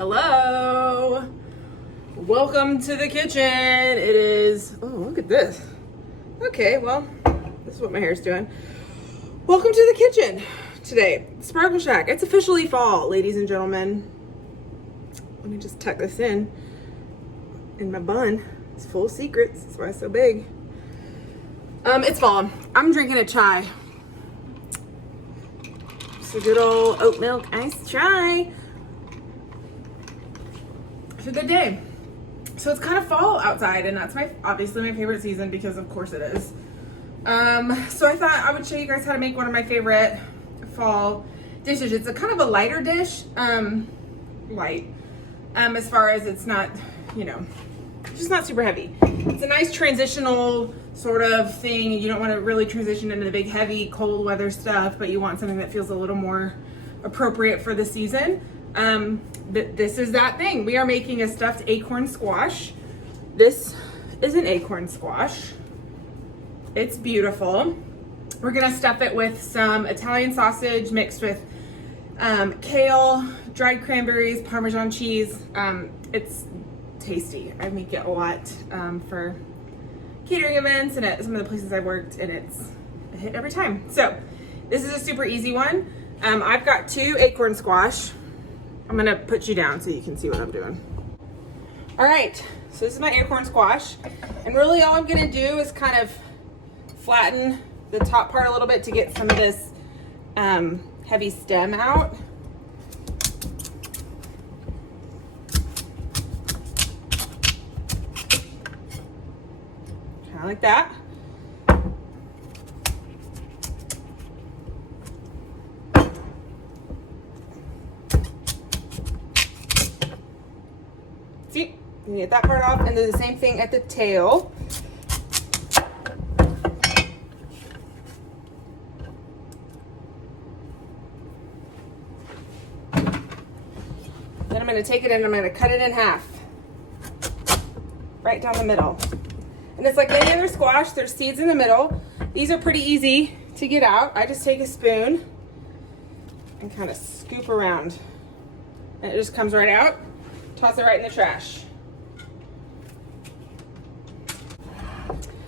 Hello, welcome to the kitchen. It is, oh, look at this. Okay, well, this is what my hair's doing. Welcome to the kitchen today. Sparkle Shack. It's officially fall, ladies and gentlemen. Let me just tuck this in my bun. It's full of secrets. That's why it's so big. It's fall. I'm drinking a chai. Just a good old oat milk iced chai. It's a good day. So it's kind of fall outside, and that's obviously my favorite season because of course it is. So I thought I would show you guys how to make one of my favorite fall dishes. It's a kind of a lighter dish, light, as far as it's not, just not super heavy. It's a nice transitional sort of thing. You don't want to really transition into the big heavy cold weather stuff, but you want something that feels a little more appropriate for the season. This is that thing. We are making a stuffed acorn squash. This is an acorn squash. It's beautiful. We're gonna stuff it with some Italian sausage mixed with kale, dried cranberries, Parmesan cheese. It's tasty. I make it a lot for catering events and at some of the places I've worked, and it's a hit every time. So this is a super easy one. I've got 2 acorn squash. I'm gonna put you down so you can see what I'm doing. All right, so this is my acorn squash. And really all I'm gonna do is kind of flatten the top part a little bit to get some of this heavy stem out. Kind of like that. See, you get that part off, and do the same thing at the tail. Then I'm going to take it and I'm going to cut it in half, right down the middle. And it's like any other squash, there's seeds in the middle. These are pretty easy to get out. I just take a spoon and kind of scoop around, and it just comes right out. Toss it right in the trash.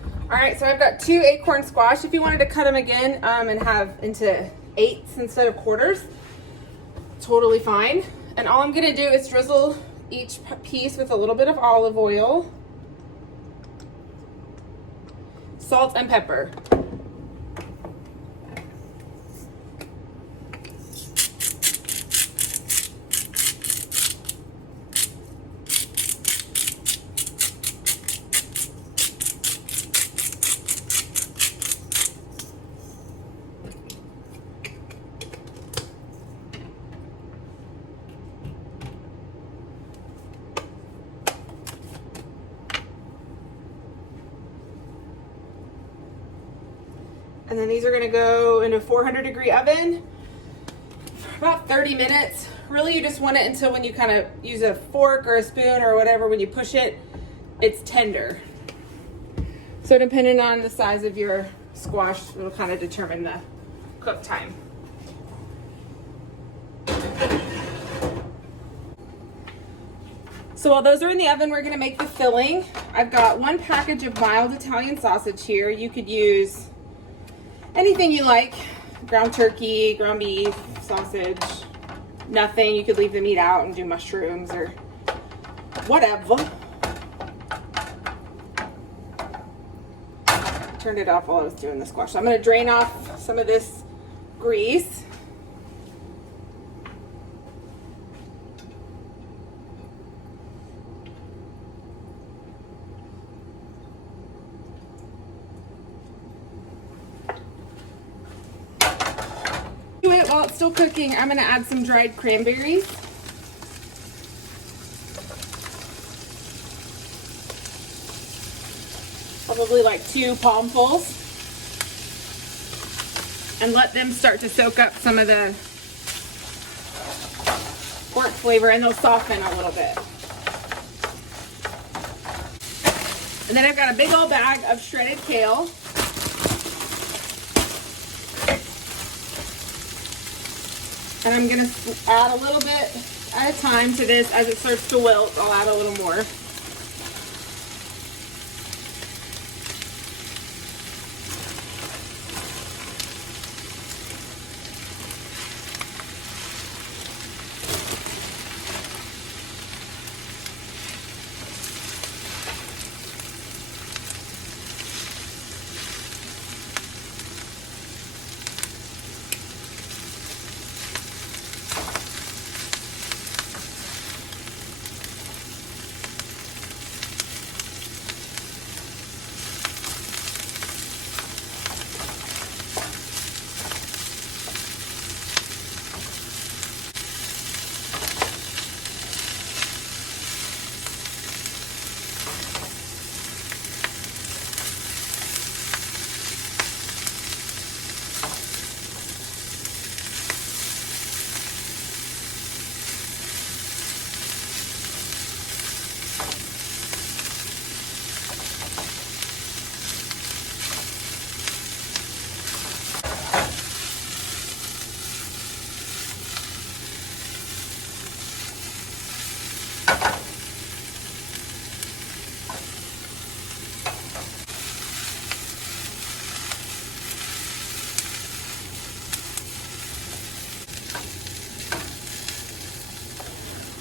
All right, so I've got 2 acorn squash. If you wanted to cut them again and have into 8s instead of quarters, totally fine. And all I'm gonna do is drizzle each piece with a little bit of olive oil, salt, and pepper. And then these are gonna go into a 400-degree oven for about 30 minutes. Really, you just want it until when you kind of use a fork or a spoon or whatever, when you push it, it's tender. So depending on the size of your squash, it'll kind of determine the cook time. So while those are in the oven, we're gonna make the filling. I've got 1 package of mild Italian sausage here. You could use anything you like, ground turkey, ground beef, sausage, nothing. You could leave the meat out and do mushrooms or whatever. Turned it off while I was doing the squash. So I'm gonna drain off some of this grease. While it's still cooking, I'm gonna add some dried cranberries. Probably like 2 palmfuls. And let them start to soak up some of the pork flavor, and they'll soften a little bit. And then I've got a big old bag of shredded kale. And I'm gonna add a little bit at a time to this. As it starts to wilt, I'll add a little more.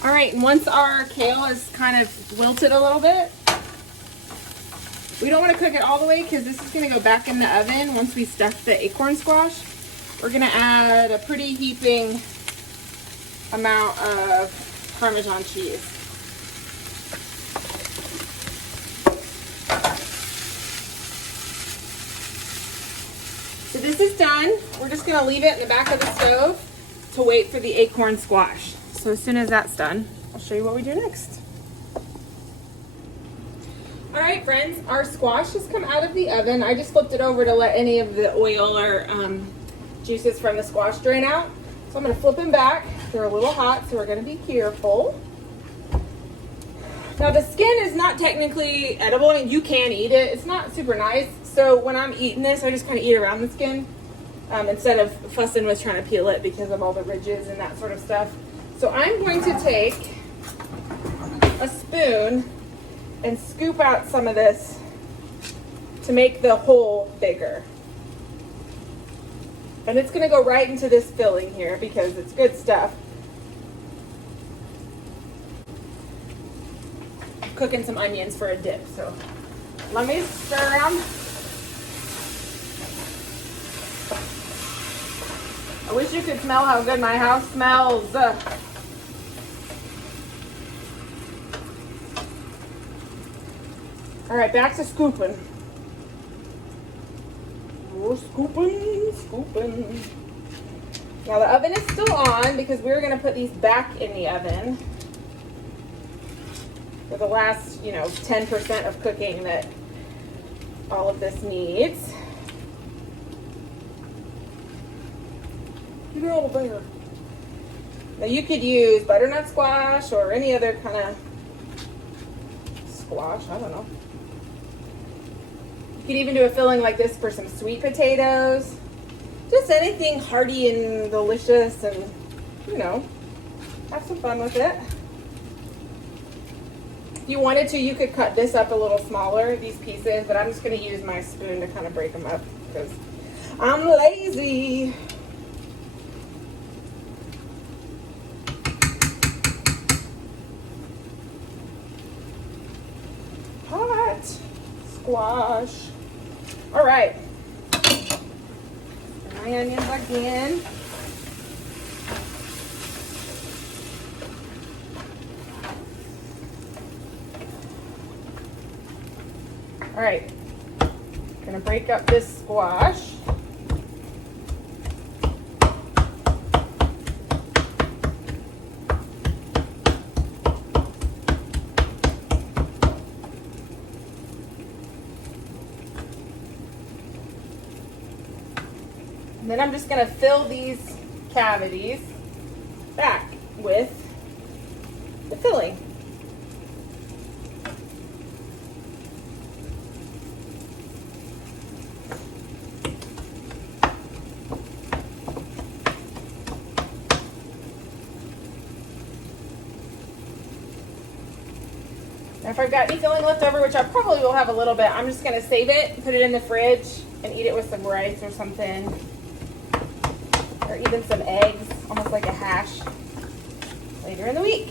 All right, and once our kale is kind of wilted a little bit, we don't want to cook it all the way because this is going to go back in the oven once we stuff the acorn squash. We're going to add a pretty heaping amount of Parmesan cheese. So this is done. We're just going to leave it in the back of the stove to wait for the acorn squash. So as soon as that's done, I'll show you what we do next. All right, friends, our squash has come out of the oven. I just flipped it over to let any of the oil or juices from the squash drain out. So I'm gonna flip them back. They're a little hot, so we're gonna be careful. Now the skin is not technically edible, and you can eat it. It's not super nice. So when I'm eating this, I just kind of eat around the skin instead of fussing with trying to peel it because of all the ridges and that sort of stuff. So I'm going to take a spoon and scoop out some of this to make the hole bigger. And it's going to go right into this filling here because it's good stuff. I'm cooking some onions for a dip, so let me stir them. I wish you could smell how good my house smells. All right, back to scooping. We're scooping. Now the oven is still on because we're gonna put these back in the oven for the last, 10% of cooking that all of this needs. Get out of there. Now you could use butternut squash or any other kind of squash, I don't know. You could even do a filling like this for some sweet potatoes. Just anything hearty and delicious and, have some fun with it. If you wanted to, you could cut this up a little smaller, these pieces, but I'm just going to use my spoon to kind of break them up because I'm lazy. Hot squash. All right. My onions again. All right. Gonna break up this squash. And then I'm just going to fill these cavities back with the filling. Now, if I've got any filling left over, which I probably will have a little bit, I'm just gonna save it, put it in the fridge, and eat it with some rice or something. Or even some eggs, almost like a hash, later in the week.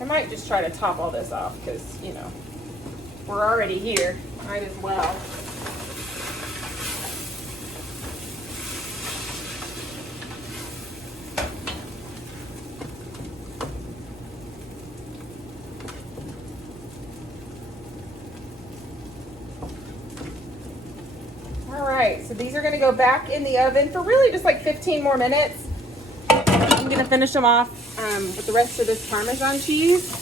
I might just try to top all this off because, you know, we're already here. Might as well. All right, so these are going to go back in the oven for really just like 15 more minutes. I'm going to finish them off with the rest of this Parmesan cheese.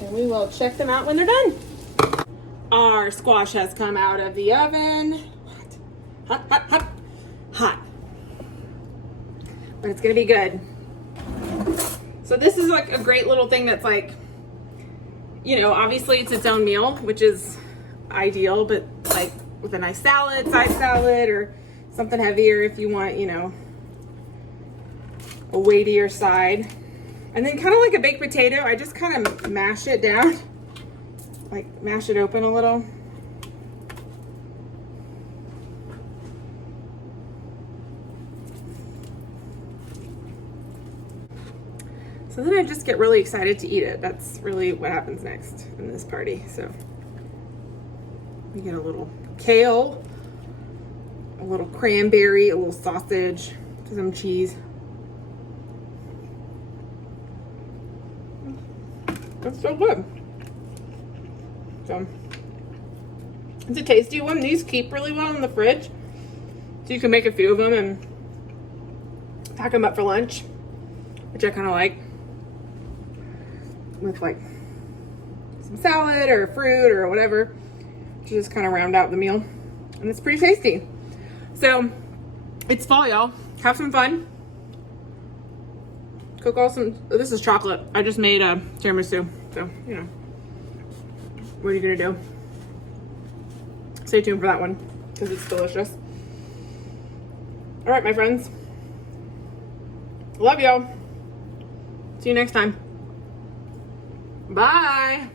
And we will check them out when they're done. Our squash has come out of the oven. Hot, hot, hot, hot. But it's going to be good. So this is like a great little thing that's like, you know, obviously it's its own meal, which is ideal, but like with a nice salad, side salad, or something heavier if you want, you know, a weightier side. And then kind of like a baked potato, I just kind of mash it down, like mash it open a little. So then I just get really excited to eat it. That's really what happens next in this party. So we get a little kale, a little cranberry, a little sausage, some cheese. That's so good. So it's a tasty one. These keep really well in the fridge. So you can make a few of them and pack them up for lunch, which I kind of like. With like some salad or fruit or whatever to just kind of round out the meal, and it's pretty tasty. So it's fall, y'all. Have some fun. Cook all some. This is chocolate. I just made a tiramisu, so you know, what are you gonna do? Stay tuned for that one because it's delicious. All right, my friends. Love y'all. See you next time. Bye.